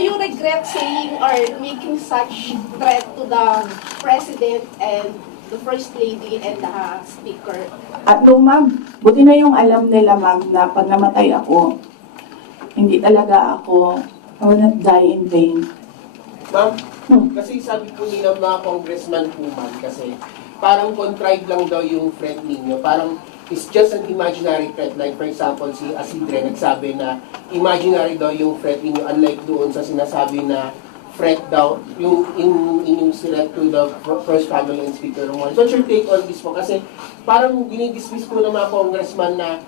you regret saying or making such threat to the President and the First Lady and the Speaker? At no, ma'am, buti na yung alam nila, ma'am, na pag namatay ako, hindi talaga ako, I will not die in vain. Ma'am, Hmm. kasi sabi po nila mga congressman po ma'am, kasi parang contrived lang daw yung threat ninyo. Parang it's just an imaginary threat. Like for example, si Asidre nagsabi na imaginary daw yung threat ninyo unlike doon sa sinasabi na threat daw yung in, inyong threat to the fir- first family and speaker one. So what's your take on this po? Kasi parang dinidismiss po ng mga congressman na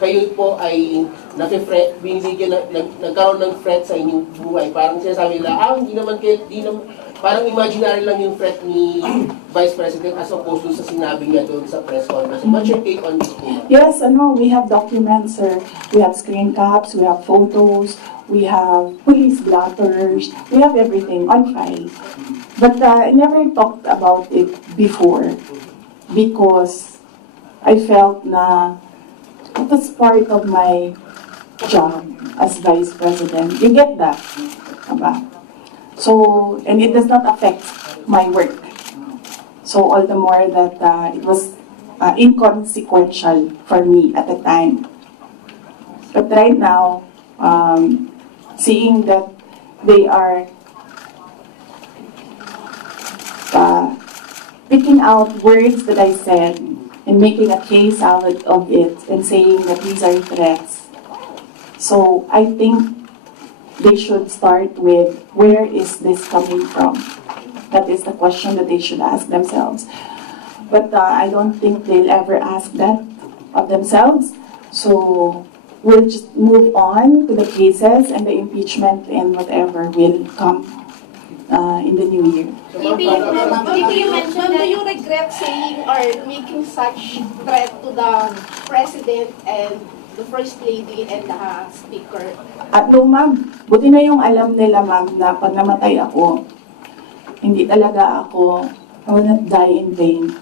kayo po ay nafe-fret, binibigyan na, nag, nagkaroon ng threat sa inyong buhay. Parang sinasabi nila, ah, hindi naman kayo, hindi naman, parang imaginary lang yung threat ni Vice President as opposed sa sinabi niya doon sa press conference. What's your take on this? Yes, ano, we have documents, sir. We have screen caps, we have photos, we have police blotters, we have everything on file. But uh, I never talked about it before because I felt na it was part of my job as vice president. You get that? Aba? So, and it does not affect my work. So all the more that uh, it was uh, inconsequential for me at the time. But right now, um, seeing that they are uh, picking out words that I said and making a case out of it and saying that these are threats. So I think they should start with where is this coming from? That is the question that they should ask themselves. But uh, I don't think they'll ever ask that of themselves. So we'll just move on to the cases and the impeachment and whatever will come uh, in the new year. So, Maybe you, para- ma'am, do you, ma'am, do you regret saying or making such threat to the President and the First Lady and the Speaker? At no, ma'am, buti na yung alam nila, ma'am, na pag namatay ako, hindi talaga ako, I will not die in vain.